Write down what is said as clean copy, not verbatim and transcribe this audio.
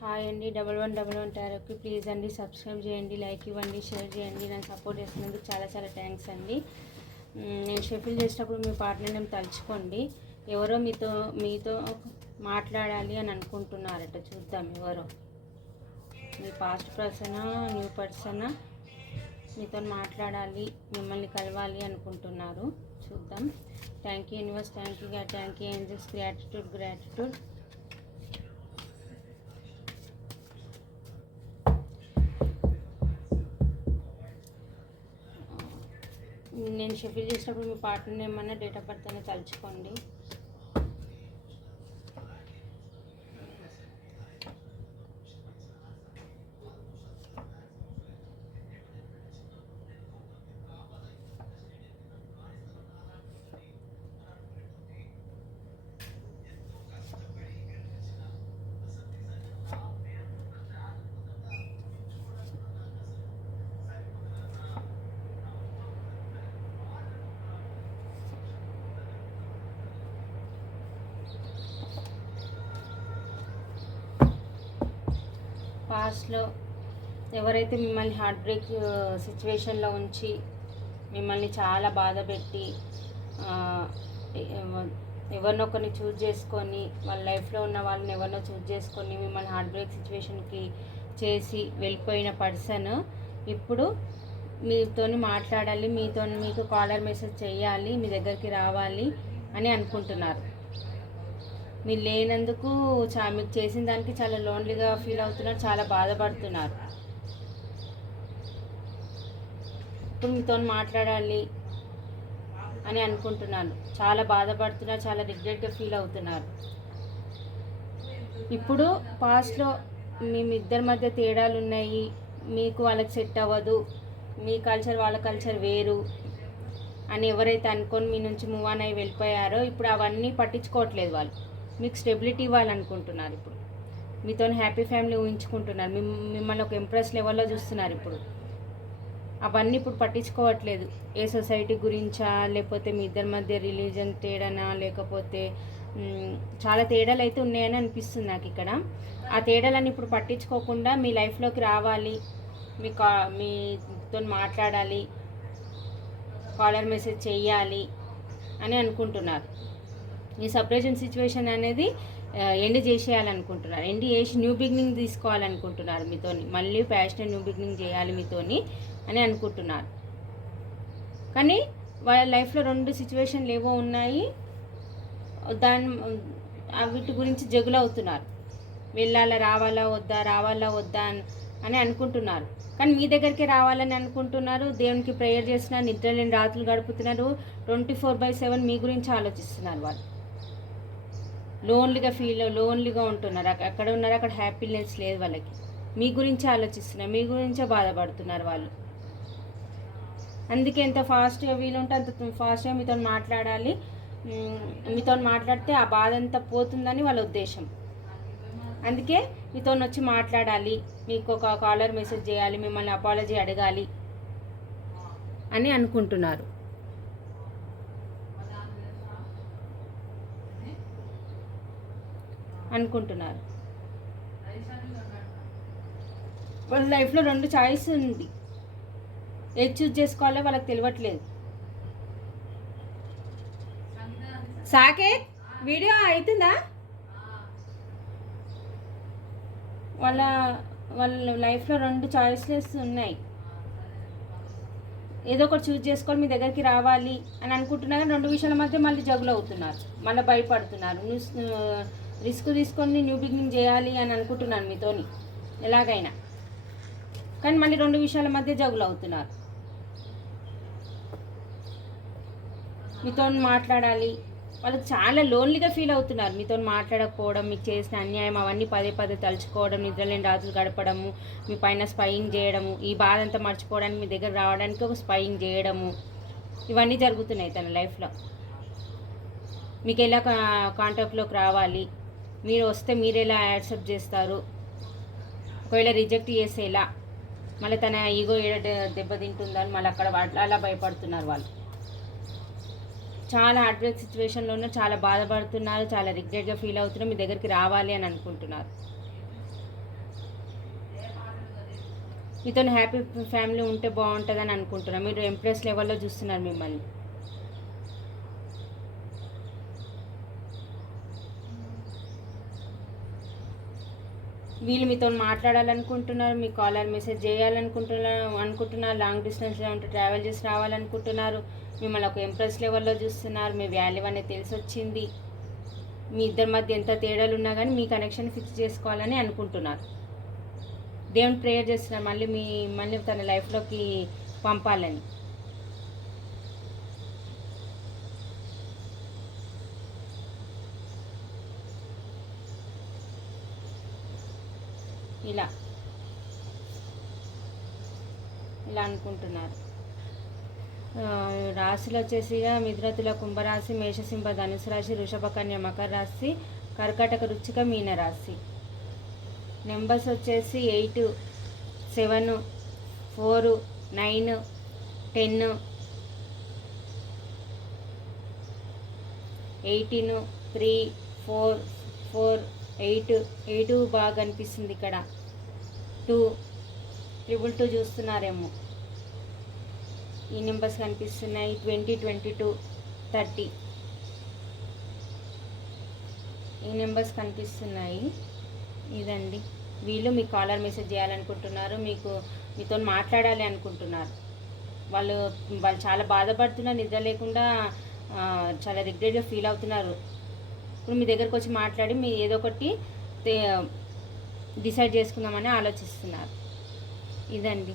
Hi అండి, 1111 టారోకి please అండి subscribe చేయండి, లైక్ ఇవ్వండి, షేర్ చేయండి. నన్ను సపోర్ట్ చేసినందుకు చాలా చాలా థ్యాంక్స్ అండి. నేను షఫిల్ చేసేటప్పుడు మీ పార్ట్నర్ నేమ్ తలుచుకోండి. ఎవరో మీతో మాట్లాడాలి అని అనుకుంటున్నారట. చూద్దాం ఎవరో. మీ పాస్ట్ పర్సనా, న్యూ పర్సనా మీతో మాట్లాడాలి, మిమ్మల్ని కలవాలి అనుకుంటున్నారు. చూద్దాం. Thank you universe, thank you angels, gratitude. నేను షఫిల్ చేసినప్పుడు మీ పార్ట్నర్ ఏమన్నా డేట్ ఆఫ్ బర్త్ అనేది తలుచుకోండి. పాస్ట్లో ఎవరైతే మిమ్మల్ని హార్ట్ బ్రేక్ సిచ్యువేషన్లో ఉంచి మిమ్మల్ని చాలా బాధ పెట్టి ఎవరినొకరిని చూజ్ చేసుకొని వాళ్ళ లైఫ్లో ఉన్న వాళ్ళని ఎవరినో చూజ్ చేసుకొని మిమ్మల్ని హార్ట్ బ్రేక్ సిచ్యువేషన్కి చేసి వెళ్ళిపోయిన పర్సన్ ఇప్పుడు మీతో మాట్లాడాలి, మీకు కాలర్ మెసేజ్ చేయాలి, మీ దగ్గరికి రావాలి అని అనుకుంటున్నారు. మీరు లేనందుకు మీకు చేసిన దానికి చాలా లోన్లీగా ఫీల్ అవుతున్నారు, చాలా బాధపడుతున్నారు. ఇప్పుడు మీతో మాట్లాడాలి అని అనుకుంటున్నాను. చాలా బాధపడుతున్నారు, చాలా రిగ్రెట్గా ఫీల్ అవుతున్నారు. ఇప్పుడు పాస్ట్లో మీ ఇద్దరి మధ్య తేడాలు ఉన్నాయి, మీకు వాళ్ళకి సెట్ అవ్వదు, మీ కల్చర్ వాళ్ళ కల్చర్ వేరు అని ఎవరైతే అనుకొని మీ నుంచి మూవ్ ఆన్ అయ్యి వెళ్ళిపోయారో ఇప్పుడు అవన్నీ పట్టించుకోవట్లేదు. వాళ్ళు మీకు స్టెబిలిటీ ఇవ్వాలనుకుంటున్నారు. ఇప్పుడు మీతో హ్యాపీ ఫ్యామిలీ ఊహించుకుంటున్నారు, మిమ్మల్ని ఒక ఇంప్రెస్ లెవెల్లో చూస్తున్నారు. ఇప్పుడు అవన్నీ ఇప్పుడు పట్టించుకోవట్లేదు. ఏ సొసైటీ గురించా, లేకపోతే మీ ఇద్దరి మధ్య రిలీజన్ తేడానా, లేకపోతే చాలా తేడాలు అయితే ఉన్నాయని అనిపిస్తుంది నాకు ఇక్కడ. ఆ తేడాలని ఇప్పుడు పట్టించుకోకుండా మీ లైఫ్లోకి రావాలి, మీతో మాట్లాడాలి, కాలర్ మెసేజ్ చెయ్యాలి అని అనుకుంటున్నారు. ఈ సపరేషన్ సిచ్యువేషన్ అనేది ఎండ్ చేసేయాలనుకుంటున్నారు. ఎండ్ చేసి న్యూ బిగినింగ్ తీసుకోవాలనుకుంటున్నారు. మీతోని మళ్ళీ ప్యాషనెట్ న్యూ బిగినింగ్ చేయాలి మీతోని అని అనుకుంటున్నారు. కానీ వాళ్ళ లైఫ్లో 2 సిచ్యువేషన్లు ఏవో ఉన్నాయి, వీటి గురించి జగులవుతున్నారు. వెళ్ళాలా, రావాలా వద్దా అని అనుకుంటున్నారు. కానీ మీ దగ్గరికి రావాలని అనుకుంటున్నారు. దేవునికి ప్రేయర్ చేస్తున్నారు, నిద్ర లేని రాత్రులు గడుపుతున్నారు. 24/7 మీ గురించి ఆలోచిస్తున్నారు. వాళ్ళు లోన్లీగా ఉంటున్నారు. అక్కడ ఉన్నారు, అక్కడ హ్యాపీనెస్ లేదు వాళ్ళకి. మీ గురించే ఆలోచిస్తున్నారు, మీ గురించే బాధపడుతున్నారు వాళ్ళు. అందుకే ఎంత ఫాస్ట్గా వీలుంటే అంత ఫాస్ట్గా మీతో మాట్లాడాలి. మీతో మాట్లాడితే ఆ బాధ అంతా పోతుందని వాళ్ళ ఉద్దేశం. అందుకే మీతో వచ్చి మాట్లాడాలి, మీకు ఒక కాలర్ మెసేజ్ చేయాలి, మిమ్మల్ని అపాలజీ అడగాలి అని అనుకుంటున్నారు. వాళ్ళ లైఫ్లో 2 చాయిస్ ఉంది, ఏది చూజ్ చేసుకోవాలో వాళ్ళకి తెలియట్లేదు. సాకే వీడియో అవుతుందా? వాళ్ళ లైఫ్లో 2 చాయిస్లెస్ ఉన్నాయి. ఏదో ఒకటి చూజ్ చేసుకోవాలి, మీ దగ్గరికి రావాలి అని అనుకుంటున్నారు. 2 విషయాల మధ్య మళ్ళీ జగులు అవుతున్నారు, మళ్ళీ భయపడుతున్నారు. రిస్క్ తీసుకొని న్యూ బిగినింగ్ చేయాలి అని అనుకుంటున్నాను మీతోని ఎలాగైనా. కానీ మళ్ళీ 2 విషయాల మధ్య జగులు అవుతున్నారు. మీతో మాట్లాడాలి, వాళ్ళకి చాలా లోన్లీగా ఫీల్ అవుతున్నారు. మీతో మాట్లాడకపోవడం, మీకు చేసిన అన్యాయం అవన్నీ పదే తలుచుకోవడం, నిద్రలేని రాత్రులు గడపడము, మీ పైన స్పైయింగ్ చేయడము, ఈ బాధ అంతా మర్చిపోవడానికి మీ దగ్గర రావడానికి ఒక స్పైయింగ్ చేయడము, ఇవన్నీ జరుగుతున్నాయి తన లైఫ్లో. మీకు ఎలా కాంటాక్ట్లోకి రావాలి, మీరు వస్తే మీరు ఎలా యాక్సెప్ట్ చేస్తారు, ఒకవేళ రిజెక్ట్ చేసేలా, మళ్ళీ తన ఈగో దెబ్బతింటుందని మళ్ళీ అక్కడ అలా భయపడుతున్నారు వాళ్ళు. చాలా హార్ట్ బ్రేక్ సిచ్యువేషన్లో ఉన్నారు, చాలా బాధపడుతున్నారు, చాలా రిగ్రెట్గా ఫీల్ అవుతున్నారు, మీ దగ్గరికి రావాలి అని అనుకుంటున్నారు. మీతో హ్యాపీ ఫ్యామిలీ ఉంటే బాగుంటుందని అనుకుంటున్నారు. మీరు ఎంప్రెస్ లెవెల్లో చూస్తున్నారు మిమ్మల్ని. వీళ్ళు మీతో మాట్లాడాలనుకుంటున్నారు, మీ కాలర్ మెసేజ్ చేయాలనుకుంటున్నారు, లాంగ్ డిస్టెన్స్లో ఉంటే ట్రావెల్ చేసి రావాలనుకుంటున్నారు, మిమ్మల్ని ఒక ఎంప్రెస్ లెవెల్లో చూస్తున్నారు, మీ వాల్యూ అనేది తెలిసి వచ్చింది, మీ ఇద్దరి మధ్య ఎంత తేడాలు ఉన్నా కానీ మీ కనెక్షన్ ఫిక్స్ చేసుకోవాలని అనుకుంటున్నారు. దేవుని ప్రేయర్ చేస్తున్నారు మళ్ళీ తన లైఫ్లోకి పంపాలని. ఇలా అనుకుంటున్నారు. రాశులు వచ్చేసి మిథున, తుల, కుంభరాశి, మేషసింహ, ధనుసు రాశి, వృషభ, కన్య, మకర రాశి, కర్కాటక, వృశ్చిక, మీన రాశి. నెంబర్స్ వచ్చేసి 8, 7, 4, 9, 10, 18, 3, 4, 4, 8 బాగా కనిపిస్తుంది ఇక్కడ. 2, 222 చూస్తున్నారేమో. ఈ నెంబర్స్ కనిపిస్తున్నాయి. 20, 22, 30 ఈ నెంబర్స్ కనిపిస్తున్నాయి. ఇదండి, వీళ్ళు మీకు కాలర్ మెసేజ్ చేయాలనుకుంటున్నారు, మీతో మాట్లాడాలి అనుకుంటున్నారు. వాళ్ళు చాలా బాధపడుతున్నారు, నిద్ర లేకుండా చాలా రిగ్రెట్గా ఫీల్ అవుతున్నారు. ఇప్పుడు మీ దగ్గరకు వచ్చి మాట్లాడి మీ ఏదో ఒకటి డిసైడ్ చేసుకుందామని ఆలోచిస్తున్నారు. ఇదండి.